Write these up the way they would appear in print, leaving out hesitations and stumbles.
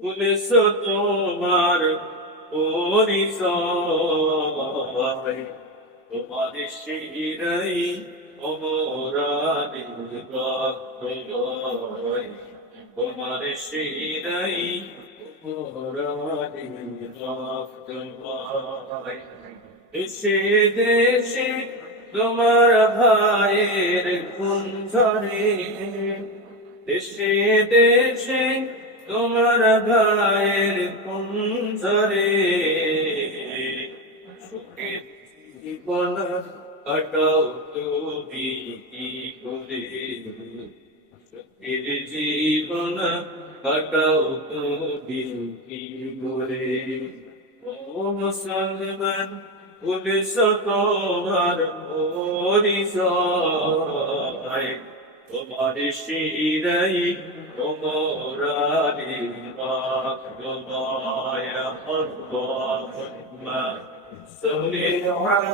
Police তোমার পরিচয়, তোমার শিরাই অমরানির রক্তময়, তোমার শিরাই অমরানির রক্তময়। দেশে দেশে তোমার ভাইয়ের খুন ঝরে, দেশে দেশে তোমার ভাইয়ের খুন ঝরে। সুখের জীবন কাটাও তুমি কি করে, সুখের জীবন কাটাও তুমি কি করে। ও মুসলমান পুলিশ তোমার পরিচয়, তোমার শিরাই অমরানির রক্তময়। আল্লাহুম্মা সাল্লি আলা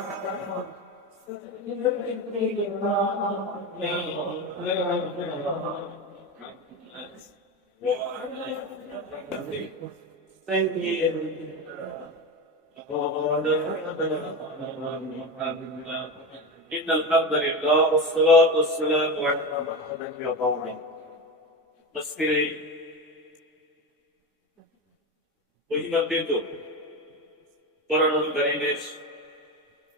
إن الحمد لله والصلاة والسلام على محمد وعلى আজকের এই মহিমান্বিত কোরআনুল কারীমের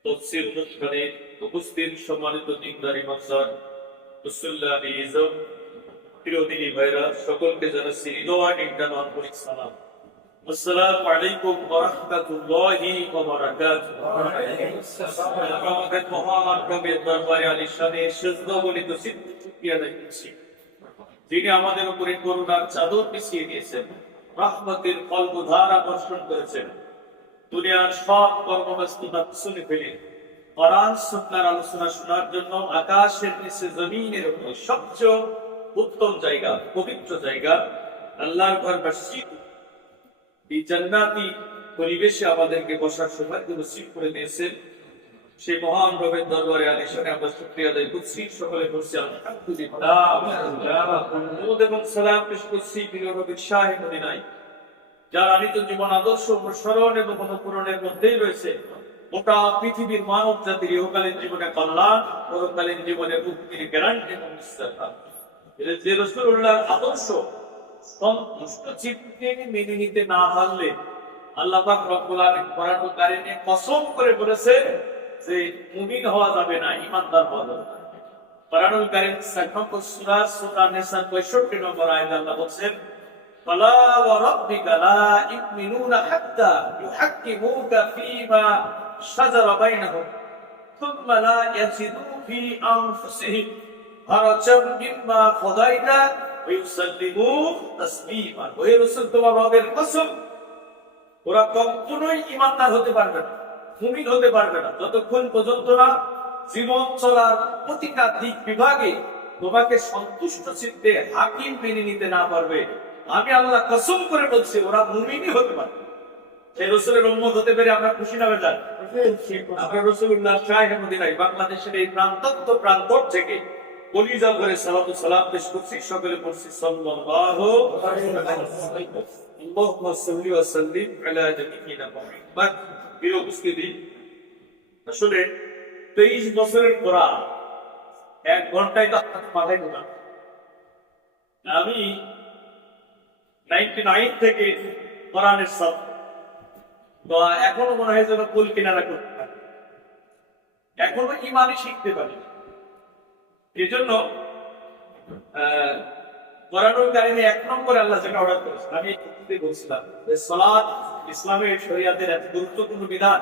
তাফসীর অনুষ্ঠানে উপস্থিত সম্মানিত দিনদার ইমামজান, মুসল্লি ইজম, প্রিয় দিনী ভাইরা, সকলকে জানাচ্ছি হৃদয়হীন আন্তরিক সালাম। আসসালামু আলাইকুম ওয়া রাহমাতুল্লাহি ওয়া বারাকাতুহু। আমাদের মহান রবের দরবারে আলিশানে সিজদাবলিত শুকরিয়া আদায় করছি, যিনি আমাদের উপরে করুণার চাদর বিছিয়ে দিয়েছেন, রহমতের কল্পধারা বর্ষণ করেছেন। দুনিয়ার সব কর্মব্যস্ততা পিছনে ফেলে কোরআন সুন্নাহর আলোচনা শোনার জন্য আকাশের নিচে জমিনের উপরে সবচেয়ে উত্তম জায়গা, পবিত্র জায়গা, আল্লাহর ঘর মসজিদ, এই জান্নাতি পরিবেশে আমাদেরকে বসার সৌভাগ্য নসিব করে দিয়েছেন। সেই মহান রবের দরবারে আলিশানে আমরা শুকরিয়া আদায় করছি। সকলে করছি আলহামদুলিল্লাহ এবং সালাম পেশ করছি প্রিয় নবীর শাহে মদিনায়, যার আনিত জীবন আদর্শ অনুসরণ এবং অনুকরণের মধ্যেই রয়েছে গোটা পৃথিবীর মানব জাতির ইহকালীন জীবনে কল্যাণ, পরকালীন জীবনে মুক্তির গ্যারান্টি এবং নিশ্চয়তা। যে রাসূলুল্লাহর আদর্শ সন্তুষ্ট চিত্তে মেনে নিতে না পারলে আল্লাহ পাক রব্বুল আলামিন কোরআনুল কারীমে কসম করে বলেছে যে মুমিন হওয়া যাবে না, ঈমানদার হওয়া যাবে না। কোরআনুল কারীম 7 নম্বর সূরা সূরা নিসা 65 নম্বর আয়াতে আল্লাহ বলেন, ফালা ওয়া রাব্বিকা লা ইউমিনুনা হাত্তা ইউহাক্কিমুকা ফীমা শাজারা বাইনাহুম থুম্মা লা ইয়াজিদু ফী আনফুসিহিম হারাজাম মিম্মা কাদাইতা ওয়া ইউসাল্লিমু তাসলিমা। ওহে রাসূল, তোমার রবের কসম, ওরা কখনোই ঈমানদার হতে পারবে না, মুমিন হতে পারবে না, যতক্ষণ পর্যন্ত না জীবন চলার প্রতিটা দিক বিভাগে তোমাকে সন্তুষ্ট চিত্তে হাকিম মেনে নিতে না পারবে। আমি আল্লাহ কসম করে বলছি, ওরা মুমিনই হতে পারবে। সেই রাসূলের উম্মত হতে পেরে আমরা খুশি না বেজার? আমরা রাসূলুল্লাহ শাহে মদিনায় বাংলাদেশের এই প্রান্তত্ব প্রান্তর থেকে কলিজা ভরে সালাতু সালাম পেশ করছি। সকলে পড়ছি সাল্লাল্লাহু আলাইহি ওয়াসাল্লাম। আল্লাহুম্মা সাল্লি ওয়া সাল্লিম আলা নাবিয়িনা মুহাম্মদ। প্রিয় উপস্থিতি, আসলে 23 বছরের কোরআন 1 ঘন্টায় তো আপনাদের মাথায় ঢোকা। আমি 99 থেকে কোরআনের ছাত্র, তো এখনো মনে হয় যেন কুল কিনারা করতে পারি, এখনো ইমানই শিখতে পারি। এই জন্য কোরআনুল কারীমে 1 নম্বরে আল্লাহ যেটা অর্ডার করেছেন, আমি বলছিলাম যে সালাত ইসলামের শরীয়তের এত গুরুত্বপূর্ণ বিধান,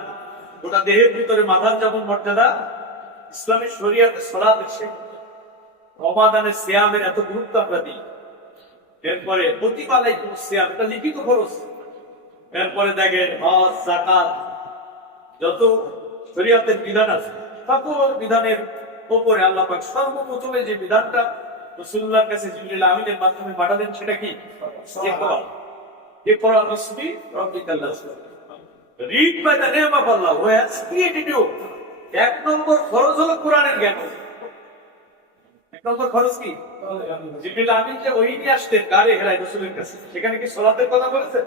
গোটা দেহের ভিতরে মাথার যেমন মর্যাদা, ইসলামের শরীয়তে সালাতের সেই রমাদানের সিয়ামের এত গুরুত্ব আমরা দিই। এরপরে প্রতিপালাইকুম সিয়াম, এটা লিখিত খরচ। এরপরে দেখেন হজ, যাকাত, যত শরীয়তের বিধান আছে সকল বিধানের উপরে আল্লাহ পাক সর্বপ্রথমে যে বিধানটা রাসূলুল্লাহর কাছে জিবরিল আমিনের মাধ্যমে পাঠালেন, সেটা কি? ইকরা। ইকরা বিসমি রাব্বিকাল লাযী। Read by the name of Allah who has created you. 1 নম্বর ফরজ হলো কোরআনের জ্ঞান। নম্বর খরচ কি? জিবরিল আমিন যে ওহী নিয়ে আসতেন গাড়ি হেরায় রাসূলের কাছে, সেখানে কি সালাতের কথা বলেছেন?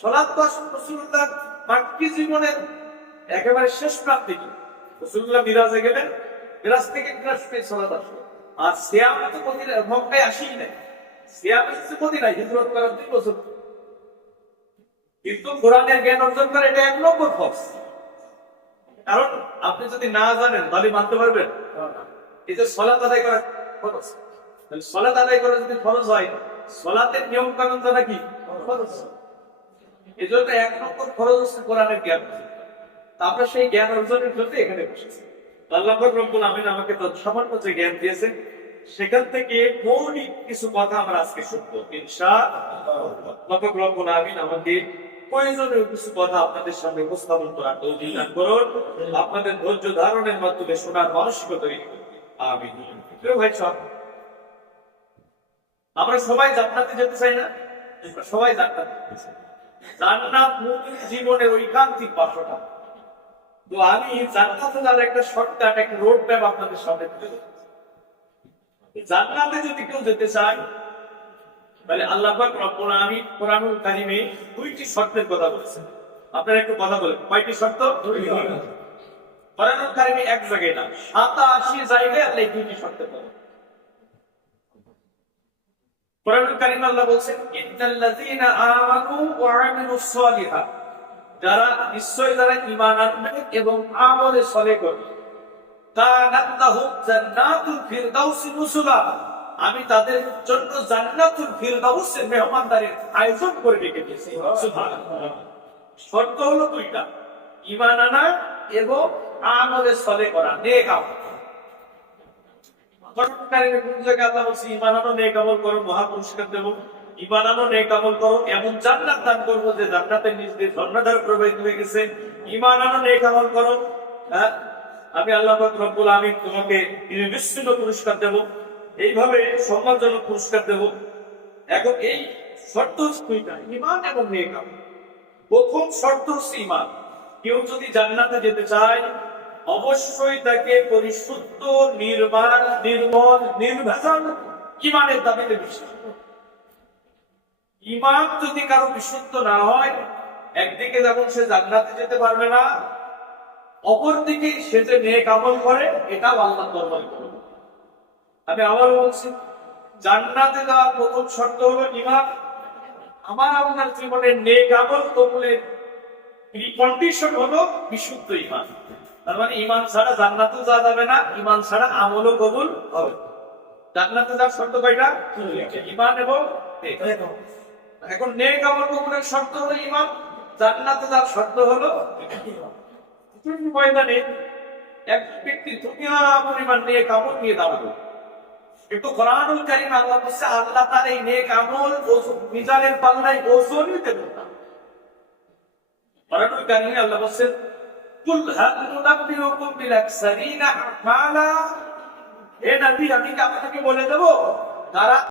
সালাত তো আসলে রাসূলুল্লাহ মাক্কি জীবনের একেবারে শেষ প্রান্তে কি রাসূলুল্লাহ মিরাজে গেলেন, মিরাজ থেকে আসবে সালাত আসবে। আর সিয়াম তো মক্কায় আসেই নাই, সিয়াম এসেছে মদিনায় হিজরত করার 2 বছর। কিন্তু কোরআনের জ্ঞান অর্জন করে এটা 1 নম্বর ফরজ। কারণ আপনি যদি না জানেন তাহলে মানতে পারবেন? এই যে সালাত আদায় করা ফরজ, তাহলে সালাত আদায় করা যদি ফরজ হয়, সালাতের নিয়ম কানুন জানা কি ফরজ। এজন্য 1 নম্বর ফরজ হচ্ছে কোরআনের জ্ঞান। আমরা সেই জ্ঞান অর্জনের জন্য এখানে বসেছি। আল্লাহ পাক রব্বুল আমিন আমাকে তো সামান্য যে জ্ঞান দিয়েছেন, সেখান থেকে মৌলিক কিছু কথা আমরা আজকে শুনবো ইনশাআল্লাহ। আল্লাহ পাক রব্বুল আমিন আমাকে প্রয়োজনীয় কিছু কথা আপনাদের সামনে উপস্থাপন করার তৌফিক দান করুন, আপনাদের ধৈর্য ধারণের মাধ্যমে শোনার মানসিকতা তৈরি করুন। আমিন। প্রিয় ভাই সব, আমরা সবাই জান্নাতে যেতে চাই না? সবাই জান্নাতে যেতে চাই। জান্নাত মুমিন জীবনের ঐকান্তিক বাসনা। তো আমি জান্নাতে যাওয়ার একটা শর্টকাট, একটা রোড ম্যাপ আপনাদের সামনে তুলে ধরছি। জান্নাতে যদি কেউ যেতে চায়, তাহলে আল্লাহ পাক রব্বুল আমিন কোরআনুল কারীমে 2টি শর্তের কথা বলেছেন। আপনারা একটু কথা বলেন, কয়টি শর্ত? কোরআনুল কারীমে এক জায়গায় না, 87 জায়গায় আল্লাহ 2টি শর্তের কথা। কোরআনুল কারীমে আল্লাহ বলেন, ইন্নাল্লাযীনা আমানু ওয়া আমিলুস সালিহাত, যারা নিশ্চয়ই যারা ঈমান আনবে এবং আমলে সালেহ করবে, কানাত লাহুম জান্নাতুল ফিরদাউসি নুজুলা, আমি তাদের জন্য জান্নাতুল ফিরদাউসের মেহমানদারির আয়োজন করে রেখে দিয়েছি। সুবহানাল্লাহ। শর্ত হলো 2টা, ঈমান আনা এবং আমলে সালেহ করা, নেক আমল। কোরআনুল কারীমে কোন জায়গায় আল্লাহ বলেছে ঈমান আনো, নেক আমল করো, মহা পুরস্কার দেব। ঈমান আনো, নেক আমল করো, এমন জান্নাত দান করব যে জান্নাতের নিচ দিয়ে ঝর্ণাধারা প্রবাহিত হয়ে গেছে। ঈমান আনো, নেক আমল করো, হ্যাঁ, আমি আল্লাহ পাক রব্বুল আমিন তোমাকে বিশ্বস্ত পুরস্কার দেব, এইভাবে সম্মানজনক পুরস্কার দেব। এখন এই শর্ত 2টা, ঈমান এবং নেক আমল। প্রথম শর্ত হচ্ছে ঈমান। কেউ যদি জান্নাতে যেতে চায়, অবশ্যই তাকে পরিশুদ্ধ, নির্মল, নির্ভেজাল ঈমানের দাবিতে বিশ্বাস। ঈমান যদি কারো বিশুদ্ধ না হয়, একদিকে যেমন সে জান্নাতে যেতে পারবে না, অপরদিকে সে যে নেক আমল করে এটাও আল্লাহর দরবারে করবে। আমি আবার বলছি, জান্নাতে যাওয়ার প্রথম শর্ত হলো ঈমান। আমার আপনার জীবনের নেক আমল কবুলের কন্ডিশন হলো বিশুদ্ধ ঈমান। তার মানে ঈমান ছাড়া জান্নাতেও যাওয়া যাবে না, ঈমান ছাড়া আমলও কবুল হবে। জান্নাতে যাওয়ার শর্ত কয়টা? ঈমান এবং নেক। এখন নেক আমল কবুলের শর্ত হলো ঈমান, জান্নাতে যাওয়ার শর্ত হলো ময়দানে এক ব্যক্তি দুনিয়া পরিমাণ নেক আমল নিয়ে দাঁড়াবে, কিন্তু কোরআনুল কারীম আল্লাহ বলছে আল্লাহ তার এই নেক আমল মিজানের পাল্লায় ওজনই দেবেন না। কোরআনুল কারীমে আল্লাহ বলছেন, কুল হাল নুনাব্বিউকুম বিল আকসারিনা আমালা, হে নবী আমি কি আপনাকে বলে দেব তারা